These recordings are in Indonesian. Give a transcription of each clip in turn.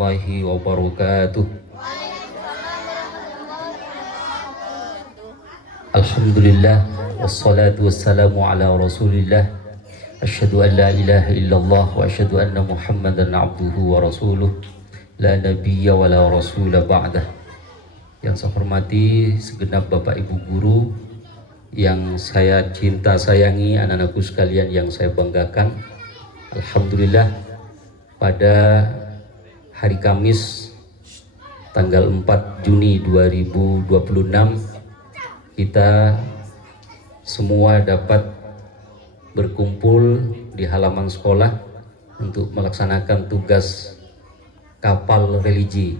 warahmatullahi wabarakatuh. Alhamdulillah wassalatu wassalamu ala rasulillah. Asyhadu an la ilaha illallah wa asyhadu anna muhammadan abduhu wa rasuluh. La nabiyya wa la rasula ba'dah. Yang saya hormati segenap Bapak Ibu guru, yang saya cinta sayangi, anak-anakku sekalian yang saya banggakan. Alhamdulillah, pada hari Kamis tanggal 4 Juni 2026 kita semua dapat berkumpul di halaman sekolah untuk melaksanakan tugas kapal religi.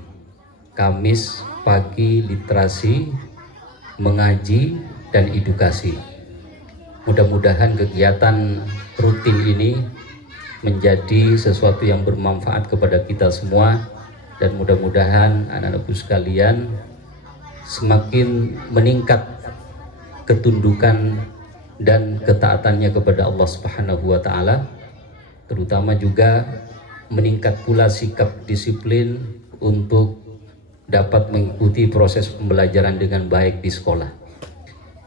Kamis pagi literasi, mengaji dan edukasi. Mudah-mudahan kegiatan rutin ini menjadi sesuatu yang bermanfaat kepada kita semua, dan mudah-mudahan anak-anakku sekalian semakin meningkat ketundukan dan ketaatannya kepada Allah Subhanahu wa taala, terutama juga meningkat pula sikap disiplin untuk dapat mengikuti proses pembelajaran dengan baik di sekolah.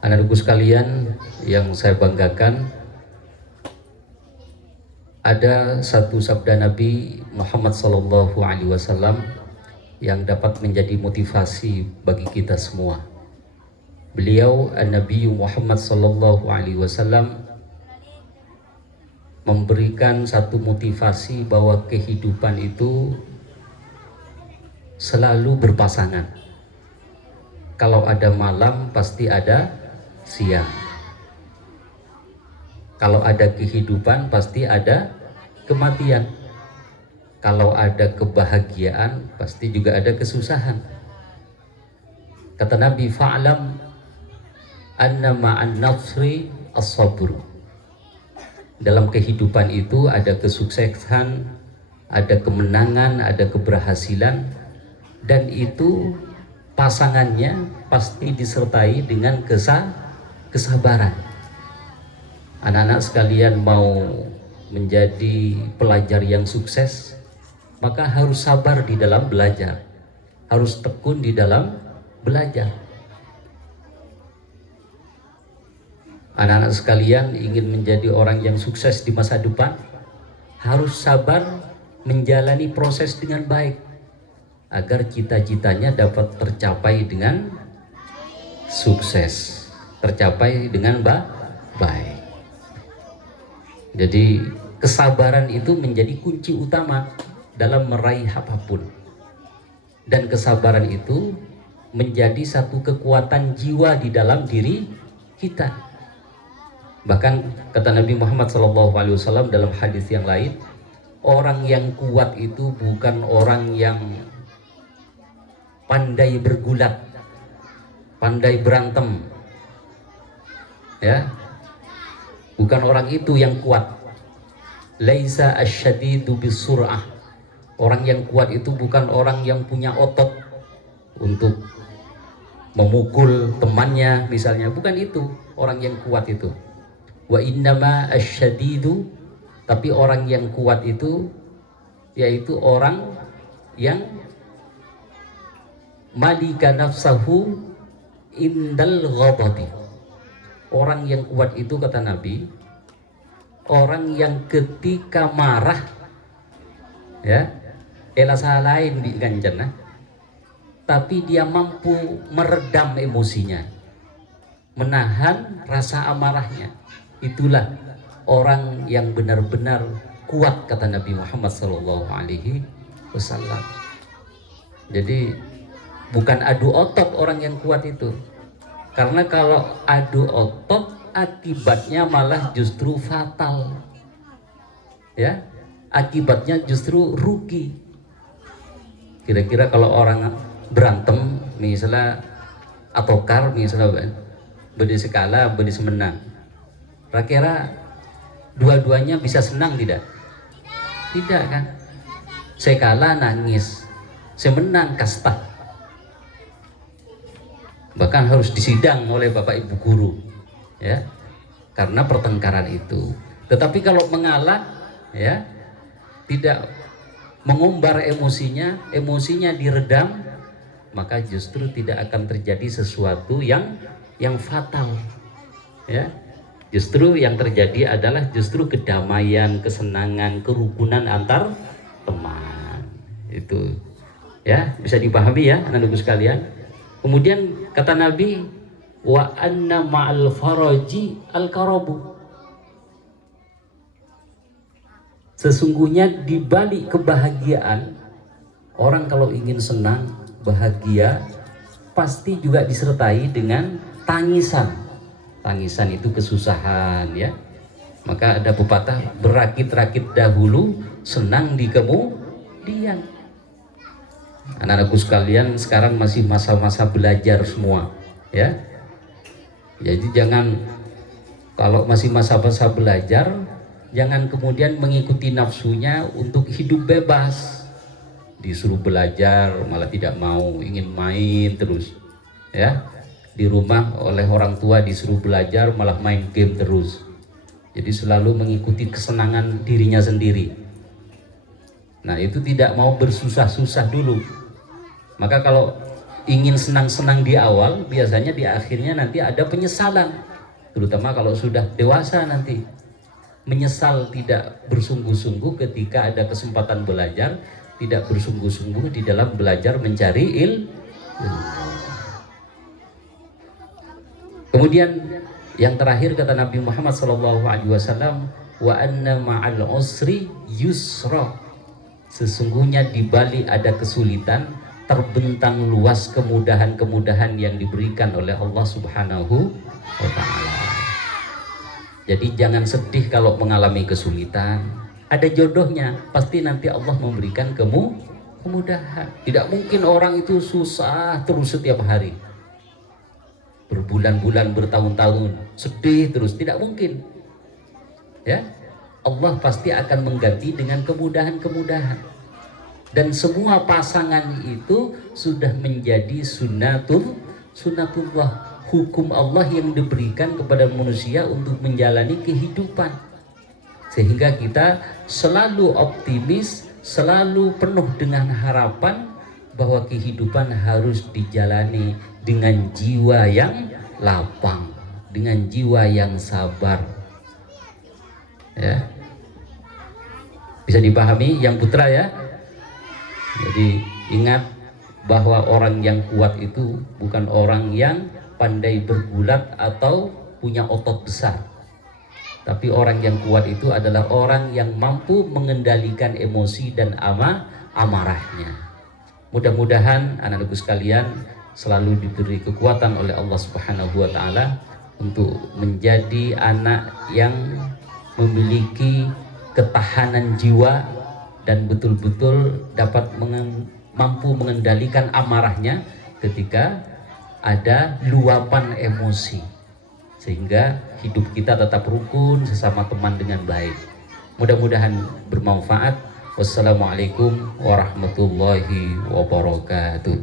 Anak-anakku sekalian yang saya banggakan, ada satu sabda Nabi Muhammad SAW yang dapat menjadi motivasi bagi kita semua. Beliau An-Nabi Muhammad SAW memberikan satu motivasi bahwa kehidupan itu selalu berpasangan. Kalau ada malam pasti ada siang. Kalau ada kehidupan pasti ada kematian. Kalau ada kebahagiaan pasti juga ada kesusahan. Kata Nabi, fa'lam anna ma'an nasri as-sabr. Dalam kehidupan itu ada kesuksesan, ada kemenangan, ada keberhasilan, dan itu pasangannya pasti disertai dengan kesabaran. Anak-anak sekalian mau menjadi pelajar yang sukses, maka harus sabar di dalam belajar, harus tekun di dalam belajar. Anak-anak sekalian ingin menjadi orang yang sukses di masa depan, harus sabar menjalani proses dengan baik, agar cita-citanya dapat tercapai dengan sukses, tercapai dengan baik. Jadi kesabaran itu menjadi kunci utama dalam meraih apapun, dan kesabaran itu menjadi satu kekuatan jiwa di dalam diri kita. Bahkan kata Nabi Muhammad SAW dalam hadis yang lain, orang yang kuat itu bukan orang yang pandai bergulat, pandai berantem, ya. Bukan orang itu yang kuat. Laisa asyadidu bisur'ah. Orang yang kuat itu bukan orang yang punya otot untuk memukul temannya misalnya. Bukan itu orang yang kuat itu. Wa innama asyadidu, tapi orang yang kuat itu yaitu orang yang malika nafsahu indal ghadabi. Orang yang kuat itu kata Nabi, orang yang ketika marah, ya, salah lain di ganjana, tapi dia mampu meredam emosinya, menahan rasa amarahnya. Itulah orang yang benar-benar kuat kata Nabi Muhammad SAW. Jadi bukan adu otot orang yang kuat itu. Karena kalau adu otot akibatnya malah justru fatal, ya, akibatnya justru rugi. Kira-kira kalau orang berantem misalnya atokar misalnya beri sekala beri semenang, kira-kira dua-duanya bisa senang tidak? Tidak kan? Sekala nangis, semenang kasta. Bahkan harus disidang oleh Bapak Ibu guru, ya, karena pertengkaran itu. Tetapi kalau mengalah, ya, tidak mengumbar emosinya diredam, maka justru tidak akan terjadi sesuatu yang fatal, ya. Justru yang terjadi adalah justru kedamaian, kesenangan, kerukunan antar teman. Itu, ya, bisa dipahami ya anak-anakku sekalian. Kemudian kata Nabi, wa anna ma'al faraji al karabu. Sesungguhnya di balik kebahagiaan, orang kalau ingin senang, bahagia, pasti juga disertai dengan tangisan. Tangisan itu kesusahan, ya. Maka ada pepatah, berakit-rakit dahulu, senang di kemudian. Anak-anakku sekalian, sekarang masih masa-masa belajar semua, ya. Jadi jangan, kalau masih masa-masa belajar, jangan kemudian mengikuti nafsunya untuk hidup bebas. Disuruh belajar malah tidak mau, ingin main terus, ya. Di rumah oleh orang tua disuruh belajar malah main game terus. Jadi selalu mengikuti kesenangan dirinya sendiri. Nah, itu tidak mau bersusah-susah dulu. Maka kalau ingin senang-senang di awal, biasanya di akhirnya nanti ada penyesalan. Terutama kalau sudah dewasa nanti. Menyesal tidak bersungguh-sungguh ketika ada kesempatan belajar, tidak bersungguh-sungguh di dalam belajar mencari ilmu. Kemudian yang terakhir kata Nabi Muhammad SAW, wa anna ma'al usri yusra. Sesungguhnya di balik ada kesulitan, terbentang luas kemudahan-kemudahan yang diberikan oleh Allah Subhanahu wa Ta'ala. Jadi jangan sedih kalau mengalami kesulitan. Ada jodohnya, pasti nanti Allah memberikan kemudahan. Tidak mungkin orang itu susah terus setiap hari, berbulan-bulan, bertahun-tahun sedih terus, tidak mungkin, ya. Allah pasti akan mengganti dengan kemudahan-kemudahan. Dan semua pasangan itu sudah menjadi sunnatullah, hukum Allah yang diberikan kepada manusia untuk menjalani kehidupan. Sehingga kita selalu optimis, selalu penuh dengan harapan bahwa kehidupan harus dijalani dengan jiwa yang lapang, dengan jiwa yang sabar, ya. Bisa dipahami yang putra, ya. Jadi ingat bahwa orang yang kuat itu bukan orang yang pandai bergulat atau punya otot besar, tapi orang yang kuat itu adalah orang yang mampu mengendalikan emosi dan amarahnya. Mudah-mudahan anak-anakku sekalian selalu diberi kekuatan oleh Allah Subhanahu wa Ta'ala untuk menjadi anak yang memiliki ketahanan jiwa dan betul-betul dapat mampu mengendalikan amarahnya ketika ada luapan emosi, sehingga hidup kita tetap rukun sesama teman dengan baik. Mudah-mudahan bermanfaat. Wassalamualaikum warahmatullahi wabarakatuh.